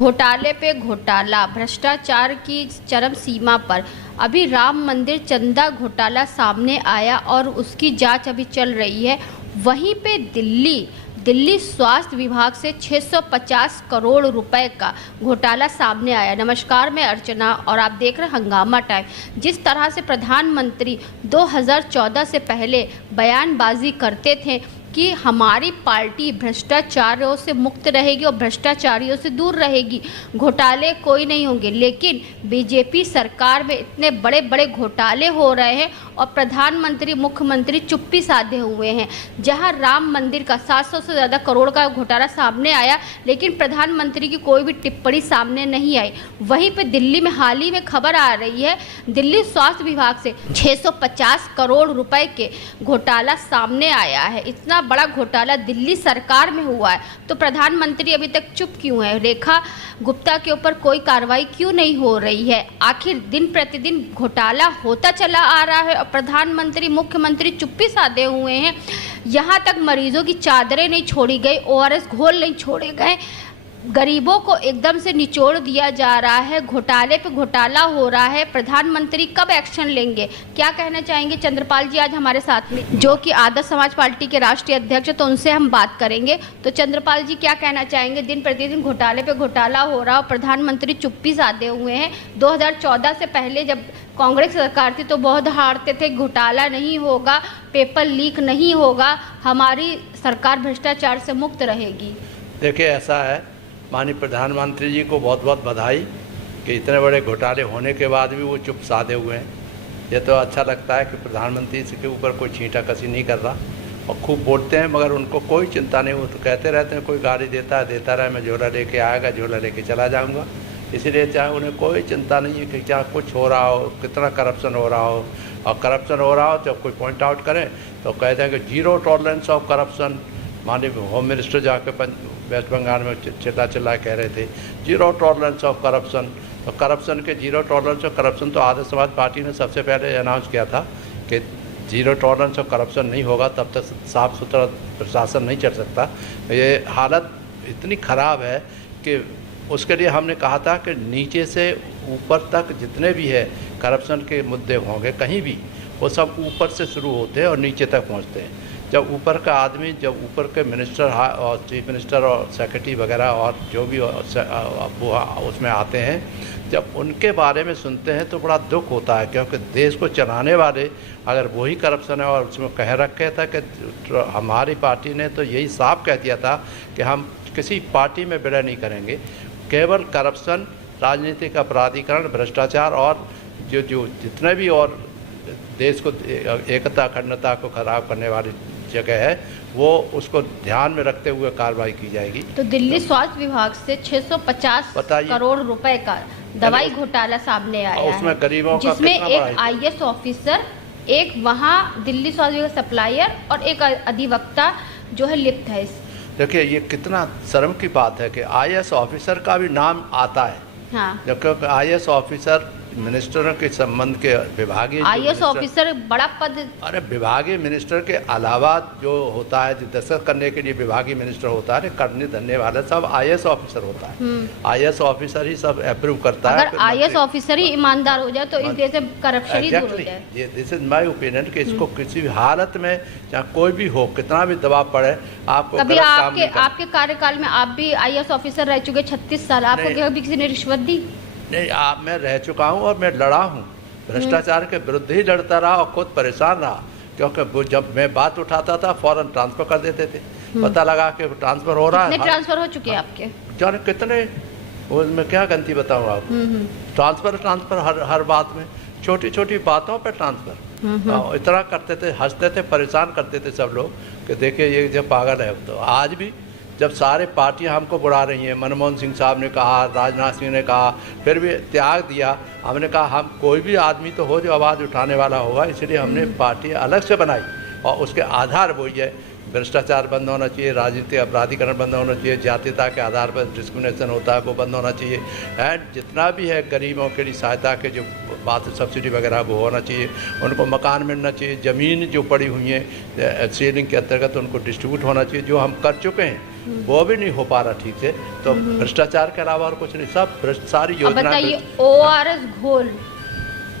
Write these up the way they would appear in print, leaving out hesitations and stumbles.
घोटाले पे घोटाला, भ्रष्टाचार की चरम सीमा पर। अभी राम मंदिर चंदा घोटाला सामने आया और उसकी जांच अभी चल रही है। वहीं पे दिल्ली स्वास्थ्य विभाग से 650 करोड़ रुपए का घोटाला सामने आया। नमस्कार, मैं अर्चना और आप देख रहे हैं हंगामा टाइम। जिस तरह से प्रधानमंत्री 2014 से पहले बयानबाजी करते थे कि हमारी पार्टी भ्रष्टाचारियों से मुक्त रहेगी और भ्रष्टाचारियों से दूर रहेगी, घोटाले कोई नहीं होंगे, लेकिन बीजेपी सरकार में इतने बड़े बड़े घोटाले हो रहे हैं और प्रधानमंत्री मुख्यमंत्री चुप्पी साधे हुए हैं। जहां राम मंदिर का 700 से ज़्यादा करोड़ का घोटाला सामने आया, लेकिन प्रधानमंत्री की कोई भी टिप्पणी सामने नहीं आई। वहीं पे दिल्ली में हाल ही में खबर आ रही है, दिल्ली स्वास्थ्य विभाग से 650 करोड़ रुपए के घोटाला सामने आया है। इतना बड़ा घोटाला दिल्ली सरकार में हुआ है, तो प्रधानमंत्री अभी तक चुप क्यों है? रेखा गुप्ता के ऊपर कोई कार्रवाई क्यों नहीं हो रही है? आखिर दिन प्रतिदिन घोटाला होता चला आ रहा है और प्रधानमंत्री मुख्यमंत्री चुप्पी साधे हुए हैं। यहाँ तक मरीजों की चादरें नहीं छोड़ी गई, ORS घोल नहीं छोड़े गए, गरीबों को एकदम से निचोड़ दिया जा रहा है, घोटाले पे घोटाला हो रहा है। प्रधानमंत्री कब एक्शन लेंगे? क्या कहना चाहेंगे? चंद्रपाल जी आज हमारे साथ में, जो कि आदर्श समाज पार्टी के राष्ट्रीय अध्यक्ष, तो उनसे हम बात करेंगे। तो चंद्रपाल जी क्या कहना चाहेंगे? दिन प्रतिदिन घोटाले पे घोटाला हो रहा और प्रधानमंत्री चुप्पी साधे हुए हैं। 2014 से पहले जब कांग्रेस सरकार थी तो बहुत हारते थे, घोटाला नहीं होगा, पेपर लीक नहीं होगा, हमारी सरकार भ्रष्टाचार से मुक्त रहेगी। देखिए, ऐसा है, माननीय प्रधानमंत्री जी को बहुत बहुत बधाई कि इतने बड़े घोटाले होने के बाद भी वो चुप साधे हुए हैं। ये तो अच्छा लगता है कि प्रधानमंत्री के ऊपर कोई छींटा कसी नहीं कर रहा और खूब बोलते हैं, मगर उनको कोई चिंता नहीं। वो तो कहते रहते हैं कोई गाली देता रहे, मैं झोला लेके आएगा, झोला लेके चला जाऊँगा। इसीलिए चाहे उन्हें कोई चिंता नहीं है कि क्या कुछ हो रहा हो, कितना करप्शन हो रहा हो। और करप्शन हो रहा हो जब कोई पॉइंट आउट करें तो कहते हैं कि 0 टॉलरेंस ऑफ करप्शन। माननीय होम मिनिस्टर जाके वेस्ट बंगाल में चिल्ला कह रहे थे 0 टॉलरेंस ऑफ करप्शन। तो करप्शन के 0 टॉलरेंस ऑफ करप्शन तो आदर्श समाज पार्टी ने सबसे पहले अनाउंस किया था कि 0 टॉलरेंस ऑफ करप्शन नहीं होगा तब तक साफ़ सुथरा प्रशासन नहीं चल सकता। ये हालत इतनी ख़राब है कि उसके लिए हमने कहा था कि नीचे से ऊपर तक जितने भी है करप्शन के मुद्दे होंगे कहीं भी, वो सब ऊपर से शुरू होते हैं और नीचे तक पहुंचते हैं। जब ऊपर का आदमी, जब ऊपर के मिनिस्टर और चीफ मिनिस्टर और सेक्रेटरी वगैरह और जो भी उसमें आते हैं, जब उनके बारे में सुनते हैं तो बड़ा दुख होता है, क्योंकि देश को चलाने वाले अगर वही करप्शन है। और उसमें कह रखे था कि हमारी पार्टी ने तो यही साफ कह दिया था कि हम किसी पार्टी में विलय नहीं करेंगे, केवल करप्शन, राजनीतिक अपराधीकरण, भ्रष्टाचार और जो जितने भी और देश को एकता अखंडता को खराब करने वाली जगह है, वो उसको ध्यान में रखते हुए कार्रवाई की जाएगी। तो दिल्ली स्वास्थ्य विभाग से 650 करोड़ रुपए का दवाई घोटाला सामने आया है, उसमें गरीबों का जिसमें एक IAS ऑफिसर, एक वहाँ दिल्ली स्वास्थ्य विभाग सप्लायर और एक अधिवक्ता जो है लिप्त है। देखिए, ये कितना शर्म की बात है कि IAS ऑफिसर का भी नाम आता है। हाँ, क्योंकि IAS ऑफिसर मिनिस्टरों के संबंध के विभागीय IAS ऑफिसर बड़ा पद। अरे विभागीय मिनिस्टर के अलावा जो होता है, जो दस्तखत करने के लिए विभागीय मिनिस्टर होता है, करने धरने वाला सब IAS ऑफिसर होता है। IAS ऑफिसर ही सब अप्रूव करता है। अगर IAS ऑफिसर ही ईमानदार हो जाए तो इस देश में करप्शन ही दूर हो जाए। ये दिस इज माय ओपिनियन कि इसको किसी भी हालत में, चाहे कोई भी हो, कितना भी दबाव पड़े, आपको कभी आपके कार्यकाल में आप भी IAS ऑफिसर रह चुके 36 साल, आपको कभी किसी ने रिश्वत दी? नहीं, मैं रह चुका हूँ और मैं लड़ा हूँ, भ्रष्टाचार के विरुद्ध ही लड़ता रहा और खुद परेशान रहा। क्योंकि जब मैं बात उठाता था फौरन ट्रांसफर कर देते थे, पता लगा कि ट्रांसफर हो रहा है। कितने ट्रांसफर हो चुके हैं आपके? जाने कितने, मैं क्या गलती बताऊँ आपको। ट्रांसफर हर बात में, छोटी छोटी बातों पर ट्रांसफर इतना करते थे, हंसते थे, परेशान करते थे सब लोग कि देखिए ये जब पागल है। तो आज भी जब सारे पार्टियां हमको बुला रही हैं, मनमोहन सिंह साहब ने कहा, राजनाथ सिंह ने कहा, फिर भी त्याग दिया। हमने कहा हम कोई भी आदमी तो हो जो आवाज़ उठाने वाला होगा, इसलिए हमने पार्टी अलग से बनाई और उसके आधार वही है, भ्रष्टाचार बंद होना चाहिए, राजनीतिक अपराधीकरण बंद होना चाहिए, जातीयता के आधार पर डिस्क्रिमिनेशन होता है वो बंद होना चाहिए, एंड जितना भी है गरीबों के लिए सहायता के जो बात सब्सिडी वगैरह वो होना चाहिए, उनको मकान मिलना चाहिए, ज़मीन जो पड़ी हुई है सीलिंग के अंतर्गत उनको डिस्ट्रीब्यूट होना चाहिए, जो हम कर चुके हैं। वो भी नहीं हो पा रहा ठीक से। तो भ्रष्टाचार के अलावा और कुछ नहीं, सब सारी अब योजना। बताइए ORS घोल,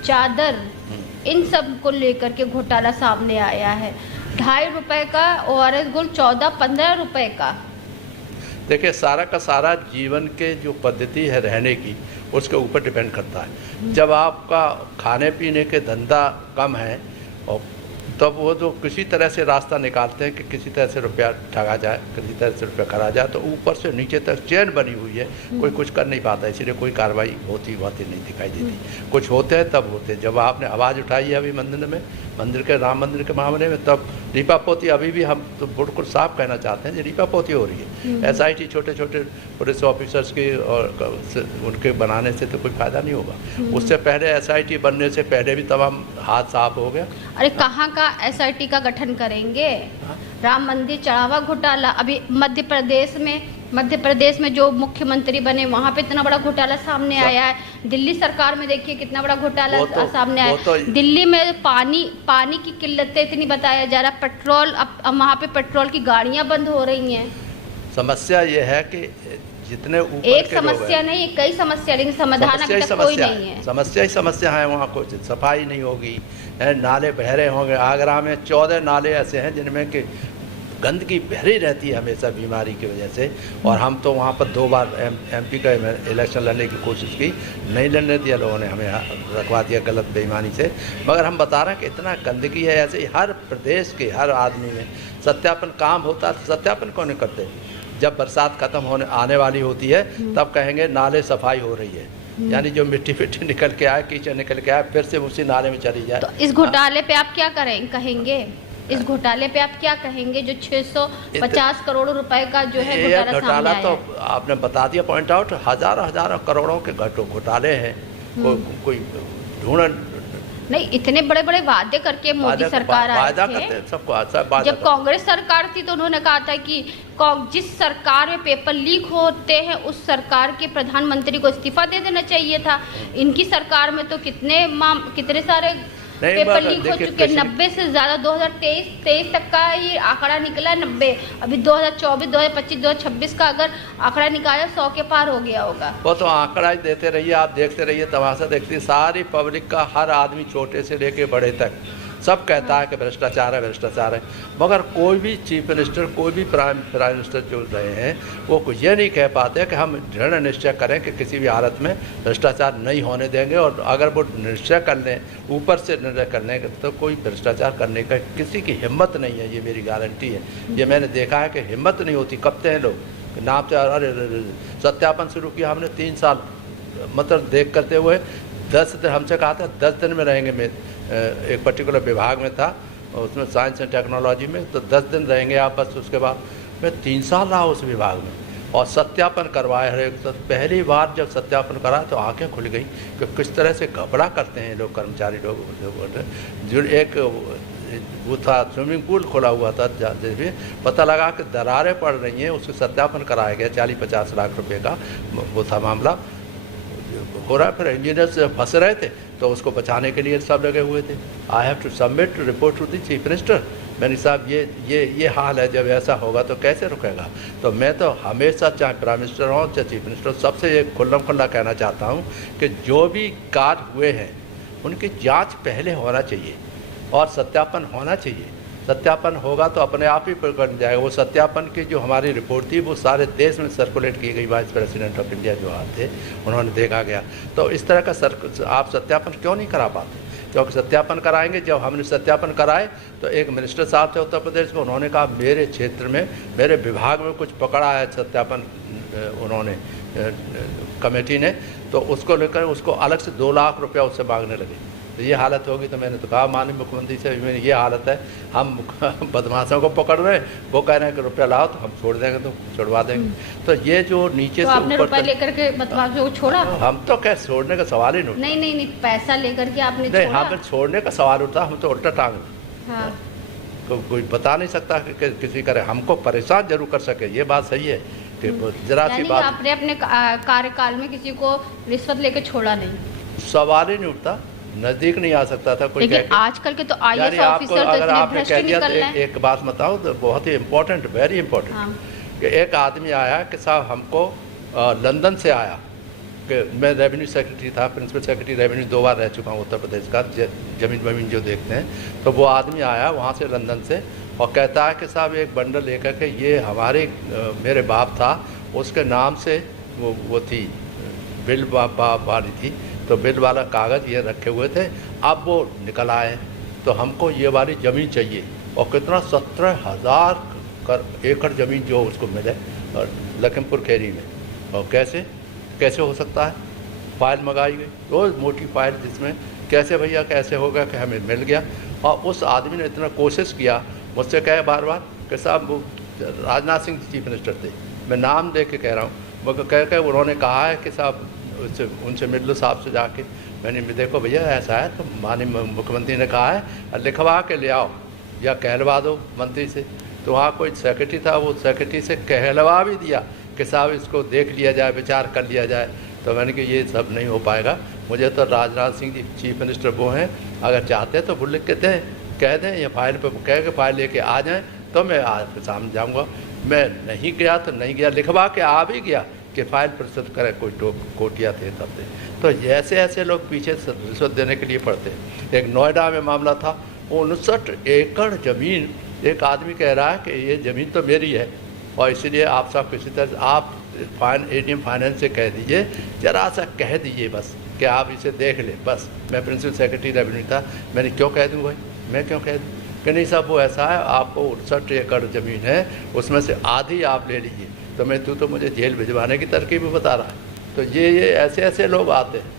चादर, इन सब को लेकर के घोटाला सामने आया है। 2.5 रुपए का ORS घोल 14-15 रुपए का। देखिए, सारा का सारा जीवन के जो पद्धति है रहने की, उसके ऊपर डिपेंड करता है। जब आपका खाने पीने के धंधा कम है और तब वो जो किसी तरह से रास्ता निकालते हैं कि किसी तरह से रुपया ठगा जाए, किसी तरह से रुपया करा जाए, तो ऊपर से नीचे तक चेन बनी हुई है, कोई कुछ कर नहीं पाता, इसलिए कोई कार्रवाई होती नहीं दिखाई देती। कुछ होते हैं तब होते हैं। जब आपने आवाज़ उठाई है अभी मंदिर के राम मंदिर के मामले में, तब रीपा पोती, अभी भी हम तो बिल्कुल साफ कहना चाहते हैं कि रीपा पोती हो रही है। SIT छोटे छोटे पुलिस ऑफिसर्स की और उनके बनाने से तो कोई फायदा नहीं होगा। उससे पहले SIT बनने से पहले भी तमाम हाथ साफ हो गया। अरे कहाँ का SIT का गठन करेंगे? राम मंदिर चढ़ावा घोटाला, अभी मध्य प्रदेश में जो मुख्यमंत्री बने वहाँ पे इतना बड़ा घोटाला सामने आया है। दिल्ली सरकार में देखिए कितना बड़ा घोटाला सामने आया है। दिल्ली में पानी की किल्लतें इतनी बताया जा रहा है। पेट्रोल, अब वहाँ पे पेट्रोल की गाड़ियाँ बंद हो रही हैं। समस्या ये है कि जितने ऊपर एक समस्या नहीं, कई समस्या, लेकिन समाधान अभी तक कोई नहीं है। समस्या ही समस्या है। वहाँ कुछ सफाई नहीं होगी, नाले बहरे होंगे। आगरा में 14 नाले ऐसे हैं जिनमें कि गंदगी बहरी रहती है हमेशा बीमारी की वजह से। और हम तो वहाँ पर 2 बार MP का इलेक्शन लड़ने की कोशिश की, नहीं लड़ने दिया, लोगों ने हमें रखवा दिया गलत बेईमानी से। मगर हम बता रहे हैं कि इतना गंदगी है। ऐसे ही हर प्रदेश के हर आदमी में सत्यापन काम होता है, तो सत्यापन कौन नहीं करते? जब बरसात खत्म आने वाली होती है तब कहेंगे नाले सफाई हो रही है, यानी जो मिट्टी निकल के आए, कीचड़ निकल के आए, फिर से उसी नाले में चली जाए। तो इस घोटाले पे आप क्या कहेंगे? इस घोटाले पे आप क्या कहेंगे जो 650 करोड़ रुपए का जो है घोटाला तो आपने बता दिया, पॉइंट आउट। हजारों करोड़ों के घोटाले हैं। कोई ढूंढ नहीं, इतने बड़े बड़े वादे करके मोदी सरकार आए थे। जब कांग्रेस सरकार थी तो उन्होंने कहा था कि जिस सरकार में पेपर लीक होते हैं उस सरकार के प्रधानमंत्री को इस्तीफा दे देना चाहिए था। इनकी सरकार में तो कितने सारे पेपर लीक हो चुके, 90 से ज्यादा। 2023 तक का ये आंकड़ा निकला 90। अभी 2024, 2025, 2026 का अगर आंकड़ा निकाला 100 के पार हो गया होगा। वो तो आंकड़ा ही देते रहिए, आप देखते रहिए, तमाशा देखती सारी पब्लिक का। हर आदमी छोटे से लेके बड़े तक सब कहता है कि भ्रष्टाचार है, भ्रष्टाचार है। मगर कोई भी चीफ मिनिस्टर, कोई भी प्राइम मिनिस्टर जो रहे हैं, वो ये नहीं कह पाते कि हम दृढ़ निश्चय करें कि किसी भी हालत में भ्रष्टाचार नहीं होने देंगे। और अगर वो निश्चय कर लें, ऊपर से निर्णय कर लें, तो कोई भ्रष्टाचार करने का किसी की हिम्मत नहीं है। ये मेरी गारंटी है। ये मैंने देखा है कि हिम्मत नहीं होती। कबते हैं लोग नाम से। अरे सत्यापन शुरू किया हमने 3 साल, मतलब देख करते हुए 10 दिन हमसे कहा था 10 दिन में रहेंगे। मैं एक पर्टिकुलर विभाग में था, उसमें साइंस एंड टेक्नोलॉजी में, तो 10 दिन रहेंगे आप बस। उसके बाद मैं 3 साल रहा उस विभाग में और सत्यापन करवाए हर एक। पहली बार जब सत्यापन करा तो आंखें खुल गई कि किस तरह से घबरा करते हैं लोग, कर्मचारी लोग। जो एक वो था, स्विमिंग पूल खोला हुआ था, जैसे पता लगा कि दरारें पड़ रही हैं, उसको सत्यापन कराया गया। 40-50 लाख रुपये का वो था मामला हो रहा है। फिर इंजीनियर से फंस रहे थे तो उसको बचाने के लिए सब लगे हुए थे। I have to submit report to the chief minister. मैंने साहब ये हाल है, जब ऐसा होगा तो कैसे रुकेगा? तो मैं तो हमेशा, चाहे प्राइम मिनिस्टर हो चाहे चीफ मिनिस्टर, सबसे ये खुल्ला कहना चाहता हूँ कि जो भी कार्य हुए हैं उनकी जांच पहले होना चाहिए और सत्यापन होना चाहिए। सत्यापन होगा तो अपने आप ही बन जाएगा। वो सत्यापन की जो हमारी रिपोर्ट थी वो सारे देश में सर्कुलेट की गई। वाइस प्रेसिडेंट ऑफ इंडिया जो थे उन्होंने देखा गया। तो इस तरह का आप सत्यापन क्यों नहीं करा पाते? क्योंकि सत्यापन कराएंगे। जब हमने सत्यापन कराए तो एक मिनिस्टर साहब थे उत्तर प्रदेश में, उन्होंने कहा मेरे क्षेत्र में, मेरे विभाग में कुछ पकड़ा है सत्यापन, उन्होंने कमेटी ने, तो उसको लेकर उसको अलग से 2 लाख रुपया उससे मांगने लगे। तो ये हालत होगी। तो मैंने तो कहा माननीय मुख्यमंत्री से, ये हालत है, हम बदमाशों को पकड़ रहे हैं, वो कह रहे हैं कि रुपया लाओ तो हम छोड़ देंगे, तो छुड़वा देंगे। तो ये जो नीचे तो से आपने रुपया लेकर के बदमाशों को छोड़ा? हम तो क्या, छोड़ने का सवाल ही नहीं। नहीं, पैसा लेकर के आपने नहीं, हमें छोड़ने का सवाल उठा, हम तो उल्टा टांग। हाँ। कोई बता नहीं सकता कि किसी करे, हमको परेशान जरूर कर सके, ये बात सही है कि जरा सी बात। आपने अपने कार्यकाल में किसी को रिश्वत लेके छोड़ा नहीं? सवाल ही नहीं उठता, नजदीक नहीं आ सकता था कोई। लेकिन आजकल के तो IAS ऑफिसर तो अगर आपने भ्रष्ट कह दिया निकल तो रहे हैं। एक बात बताऊं तो बहुत ही इम्पोर्टेंट, वेरी इम्पोर्टेंट। कि एक आदमी आया कि साहब हमको लंदन से आया, कि मैं रेवेन्यू सेक्रेटरी था, प्रिंसिपल सेक्रेटरी रेवेन्यू 2 बार रह चुका हूँ उत्तर प्रदेश का, ज़मीन वमीन जो देखते हैं। तो वो आदमी आया वहाँ से लंदन से और कहता है कि साहब एक बंडल लेकर के, ये हमारे मेरे बाप था उसके नाम से वो थी बिल वाली थी, तो बिल वाला कागज़ ये रखे हुए थे, अब वो निकल आए तो हमको ये वाली ज़मीन चाहिए। और कितना 17,000 एकड़ ज़मीन जो उसको मिले और लखीमपुर खीरी में। और कैसे हो सकता है? फाइल मंगाई गई, रोज़ मोटी फाइल, जिसमें कैसे भैया कैसे होगा कि हमें मिल गया। और उस आदमी ने इतना कोशिश किया, मुझसे कहे बार बार कि साहब वो राजनाथ सिंह चीफ मिनिस्टर थे, मैं नाम दे के कह रहा हूँ, मगर कह उन्होंने कहा है कि साहब उनसे मिल लो साहब से जाके। मैंने देखो भैया ऐसा है, तो माननीय मुख्यमंत्री ने कहा है लिखवा के ले आओ या कहलवा दो मंत्री से। तो वहाँ कोई सेक्रेटरी था, वो सेक्रेटरी से कहलवा भी दिया कि साहब इसको देख लिया जाए, विचार कर लिया जाए। तो मैंने कहा ये सब नहीं हो पाएगा, मुझे तो राजनाथ सिंह जी चीफ मिनिस्टर वो हैं, अगर चाहते हैं तो वो लिख के दें, कह दें या फाइल पे कह के फाइल लेके आ जाएं, तो मैं आज सामने जाऊँगा। मैं नहीं गया तो नहीं गया, लिखवा के आ भी गया कि फाइल प्रस्तुत करें, कोई कोटिया थे तब थे। तो ऐसे ऐसे लोग पीछे रिश्वत देने के लिए पड़ते हैं। एक नोएडा में मामला था, 59 एकड़ ज़मीन, एक आदमी कह रहा है कि ये ज़मीन तो मेरी है और इसलिए आप सब किसी तरह आप ADM फाइनेंस से कह दीजिए, ज़रा सा कह दीजिए बस कि आप इसे देख लें। बस मैं प्रिंसिपल सेक्रेटरी रेवेन्यू था, मैंने क्यों कह दूँ भाई, मैं क्यों कह दूँ कि नहीं साहब वो ऐसा है, आपको 59 एकड़ ज़मीन है, उसमें से आधी आप ले लीजिए। तो मैं तो मुझे जेल भिजवाने की तरकीब भी बता रहा है। तो ये ऐसे ऐसे लोग आते हैं।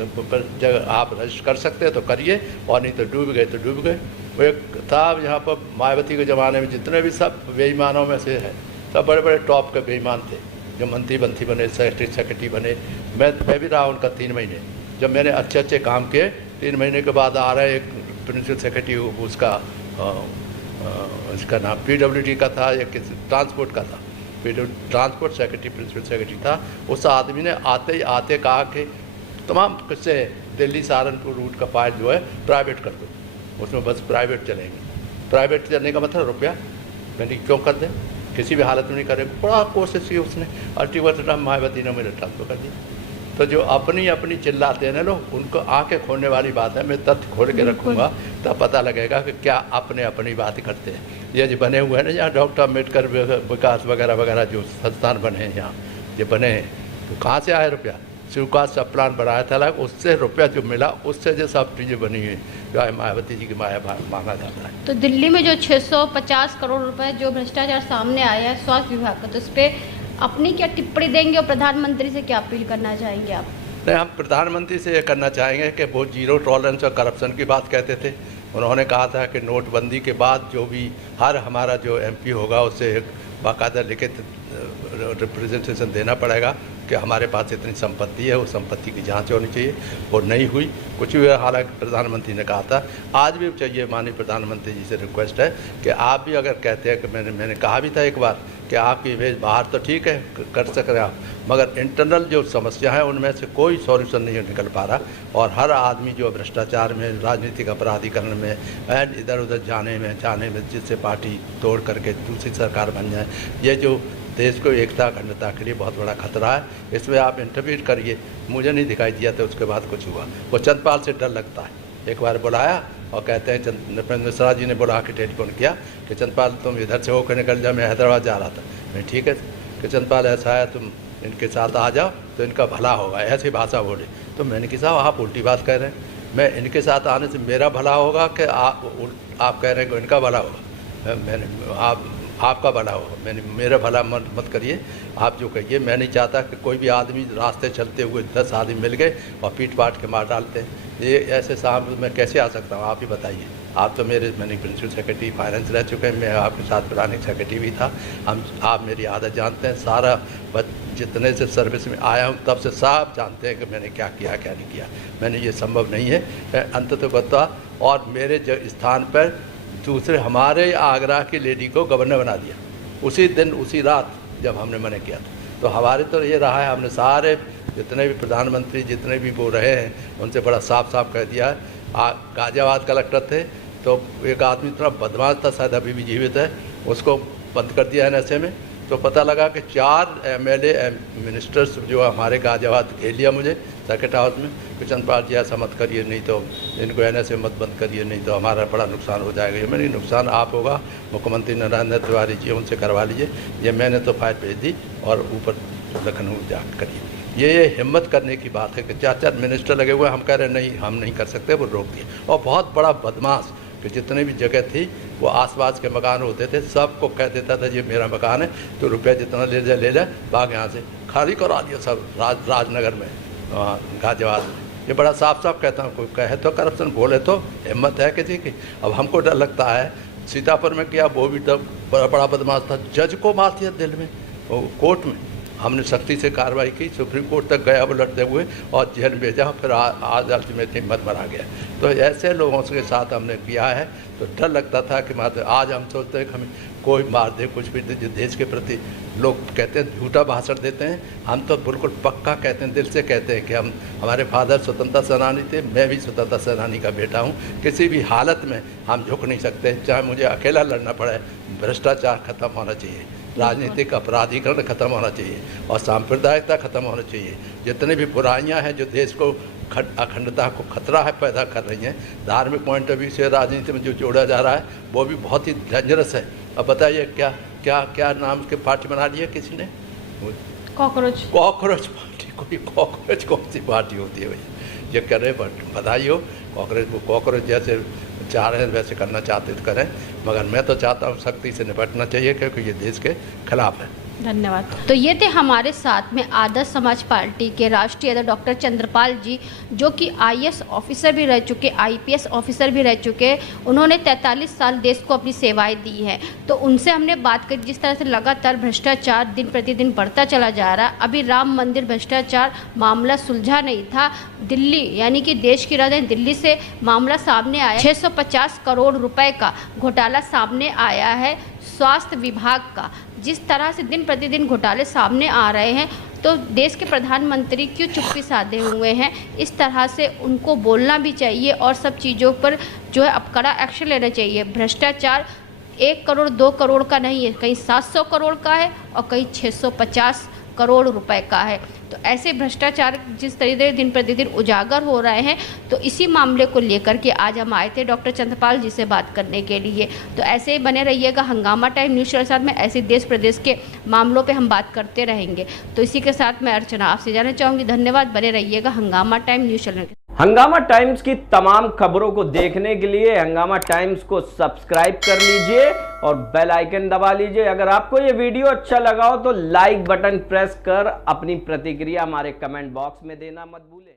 पर जब आप रजिस्टर कर सकते हैं तो करिए, और नहीं तो डूब गए तो डूब गए। वो एक था यहाँ पर मायावती के ज़माने में, जितने भी सब बेईमानों में से है, सब बड़े बड़े टॉप के बेईमान थे, जो मंत्री बने, सेक्रेटरी बने। मैं भी रहा उनका 3 महीने। जब मैंने अच्छे काम किए, 3 महीने के बाद आ रहा है एक प्रिंसिपल सेक्रेटरी, उसका नाम PWD का था या किसी ट्रांसपोर्ट का था, ट्रांसपोर्ट सेक्रेटरी प्रिंसिपल सेक्रेटरी था। उस आदमी ने आते कहा कि तमाम किस्से दिल्ली सहारनपुर रूट का फाइल जो है प्राइवेट कर दो, उसमें बस प्राइवेट चलेंगे। प्राइवेट चलने का मतलब रुपया। मैंने क्यों कर दें, किसी भी हालत में नहीं करेंगे। बड़ा कोशिश की उसने, अल्टीमेटम मायावती ने मेरे ट्रांसफर कर दिया। तो जो अपनी चिल्लाते हैं ना लोग, उनको आंखें खोलने वाली बात है। मैं तथ्य खोल के रखूँगा तब पता लगेगा कि क्या अपनी बात करते हैं। ये जो बने हुए हैं ना यहाँ डॉक्टर अम्बेडकर विकास वगैरह वगैरह जो संस्थान बने हैं यहाँ, ये बने हैं, तो कहाँ से आए रुपया? शिवकाश सब प्लान बनाया था, उससे रुपया जो मिला उससे जो सब चीज़ें बनी हुई जो है मायावती जी की माया मांगा जाता है। तो दिल्ली में जो 650 करोड़ रुपए जो भ्रष्टाचार सामने आया है स्वास्थ्य विभाग का, तो इस पर अपनी क्या टिप्पणी देंगे और प्रधानमंत्री से क्या अपील करना चाहेंगे आप? नहीं, हम प्रधानमंत्री से ये करना चाहेंगे कि वो 0 टॉलरेंस और करप्शन की बात कहते थे। उन्होंने कहा था कि नोटबंदी के बाद जो भी हमारा जो MP होगा उससे बाकायदा लिखित रिप्रेजेंटेशन देना पड़ेगा कि हमारे पास इतनी संपत्ति है, उस संपत्ति की जांच होनी चाहिए। वो नहीं हुई, कुछ भी। हालांकि प्रधानमंत्री ने कहा था, आज भी चाहिए, माननीय प्रधानमंत्री जी से रिक्वेस्ट है कि आप भी अगर कहते हैं कि मैंने कहा भी था एक बार कि आपकी इमेज बाहर तो ठीक है, कर सक रहे आप, मगर इंटरनल जो समस्या है उनमें से कोई सॉल्यूशन नहीं निकल पा रहा। और हर आदमी जो भ्रष्टाचार में, राजनीतिक अपराधीकरण में, इधर उधर जाने में जिससे पार्टी तोड़ करके दूसरी सरकार बन जाए, ये जो देश को एकता अखंडता के लिए बहुत बड़ा खतरा है। इसमें आप इंटरव्यू करिए, मुझे नहीं दिखाई दिया था, उसके बाद कुछ हुआ। वो चंद्रपाल से डर लगता है। एक बार बुलाया और कहते हैं नृपेंद्र मिश्रा जी ने बुला के टेलीफोन किया कि चंद्रपाल तुम इधर से होकर निकल जाओ, मैं हैदराबाद जा रहा था। मैं ठीक है कि चंद्रपाल ऐसा है, तुम इनके साथ आ जाओ तो इनका भला होगा, ऐसी भाषा बोले। तो मैंने कहा साहब आप उल्टी बात कह रहे हैं, मैं इनके साथ आने से मेरा भला होगा कि आप कह रहे हैं कि इनका भला होगा? मैंने आपका भला होगा, मेरा भला मत करिए, आप जो कहिए। मैं नहीं चाहता कि कोई भी आदमी रास्ते चलते हुए 10 आदमी मिल गए और पीट पाट के मार डालते हैं। ये ऐसे साहब मैं कैसे आ सकता हूँ, आप ही बताइए। आप तो मैंने प्रिंसिपल सेक्रेटरी फाइनेंस रह चुके हैं, मैं आपके साथ प्लानिंग सेक्रेटरी भी था। आप मेरी आदत जानते हैं, सारा जितने से सर्विस में आया हूँ तब से साहब जानते हैं कि मैंने क्या किया क्या नहीं किया। मैंने ये संभव नहीं है अंततः। और मेरे स्थान पर दूसरे हमारे आगरा की लेडी को गवर्नर बना दिया उसी दिन उसी रात जब हमने मना किया था। तो हमारे तो ये रहा है, हमने सारे जितने भी प्रधानमंत्री जितने भी वो रहे हैं उनसे बड़ा साफ साफ कह दिया है। गाजियाबाद कलेक्टर थे तो एक आदमी इतना बदमाश था, शायद अभी भी जीवित है, उसको बंद कर दिया है नशे में। तो पता लगा कि 4 MLA मिनिस्टर्स जो हमारे गाजियाबाद घेर लिया मुझे सर्किट हाउस में कि चंद्रपाल जी ऐसा मत करिए, नहीं तो इनको NSA मत बंद करिए, नहीं तो हमारा बड़ा नुकसान हो जाएगा। ये मैंने नुकसान आप होगा, मुख्यमंत्री नरेंद्र तिवारी जी उनसे करवा लीजिए। ये मैंने तो फाइल भेज दी और ऊपर लखनऊ जा करिए। ये हिम्मत करने की बात है कि 4 मिनिस्टर लगे हुए, हम कह रहे नहीं हम नहीं कर सकते, वो रोक दिए। और बहुत बड़ा बदमाश कि जितने भी जगह थी वो आसपास के मकान होते थे, सबको कह देता था ये मेरा मकान है तो रुपया जितना ले जाए भाग यहाँ से, खाली करा दिया सब राजनगर में, गाजियाबाद में। ये बड़ा साफ साफ कहता हूँ, कोई कहे तो करप्शन, बोले तो हिम्मत है किसी की। अब हमको डर लगता है, सीतापुर में किया वो भी तब बड़ा बदमाश था, जज को मार दिया दिल में, वो कोर्ट में। हमने सख्ती से कार्रवाई की, सुप्रीम कोर्ट तक गया वो लड़ते हुए और जेल भेजा, फिर आज अल्टीमेट हिम्मत मरा गया। तो ऐसे लोगों के साथ हमने किया है तो डर लगता था कि आज हम सोचते हैं कि हमें कोई मार दे, कुछ भी जो देश के प्रति लोग कहते हैं झूठा भाषण देते हैं, हम तो बिल्कुल पक्का कहते हैं, दिल से कहते हैं कि हमारे फादर स्वतंत्रता सेनानी थे, मैं भी स्वतंत्रता सेनानी का बेटा हूँ। किसी भी हालत में हम झुक नहीं सकते, चाहे मुझे अकेला लड़ना पड़े। भ्रष्टाचार खत्म होना चाहिए, राजनीतिक अपराधीकरण खत्म होना चाहिए और सांप्रदायिकता खत्म होना चाहिए। जितने भी बुराइयां हैं जो देश को अखंडता को खतरा है पैदा कर रही हैं, धार्मिक पॉइंट ऑफ व्यू से राजनीति में जो जोड़ा जा रहा है वो भी बहुत ही डेंजरस है। अब बताइए क्या क्या क्या नाम के पार्टी बना ली है किसी ने? Cockroach party. कोई कॉकरोच कौन सी पार्टी होती है भैया? ये कर रहे बधाई हो, कॉकरोच जैसे चाह रहे हैं वैसे करना चाहते तो करें, मगर मैं तो चाहता हूँ सख्ती से निपटना चाहिए क्योंकि ये देश के खिलाफ है। धन्यवाद। तो ये थे हमारे साथ में आदर्श समाज पार्टी के राष्ट्रीय अध्यक्ष डॉक्टर चंद्रपाल जी, जो कि IAS ऑफिसर भी रह चुके, IPS ऑफिसर भी रह चुके। उन्होंने 43 साल देश को अपनी सेवाएं दी हैं। तो उनसे हमने बात करी, जिस तरह से लगातार भ्रष्टाचार दिन प्रतिदिन बढ़ता चला जा रहा। अभी राम मंदिर भ्रष्टाचार मामला सुलझा नहीं था, दिल्ली यानी कि देश की राजधानी दिल्ली से मामला सामने आया। 650 करोड़ रुपए का घोटाला सामने आया है स्वास्थ्य विभाग का। जिस तरह से दिन प्रतिदिन घोटाले सामने आ रहे हैं, तो देश के प्रधानमंत्री क्यों चुप्पी साधे हुए हैं? इस तरह से उनको बोलना भी चाहिए और सब चीज़ों पर जो है अब कड़ा एक्शन लेना चाहिए। भ्रष्टाचार 1 करोड़ 2 करोड़ का नहीं है, कहीं 700 करोड़ का है और कहीं 650 करोड़ रुपए का है। तो ऐसे भ्रष्टाचार जिस तरीके से दिन प्रतिदिन उजागर हो रहे हैं, तो इसी मामले को लेकर के आज हम आए थे डॉक्टर चंद्रपाल जी से बात करने के लिए। तो ऐसे ही बने रहिएगा हंगामा टाइम न्यूज़ के साथ में, ऐसे देश प्रदेश के मामलों पे हम बात करते रहेंगे। तो इसी के साथ मैं अर्चना आपसे जाना चाहूँगी, धन्यवाद। बने रहिएगा हंगामा टाइम न्यूज़ चैनल के। हंगामा टाइम्स की तमाम खबरों को देखने के लिए हंगामा टाइम्स को सब्सक्राइब कर लीजिए और बेल आइकन दबा लीजिए। अगर आपको ये वीडियो अच्छा लगा हो तो लाइक बटन प्रेस कर अपनी प्रतिक्रिया हमारे कमेंट बॉक्स में देना मत भूलें।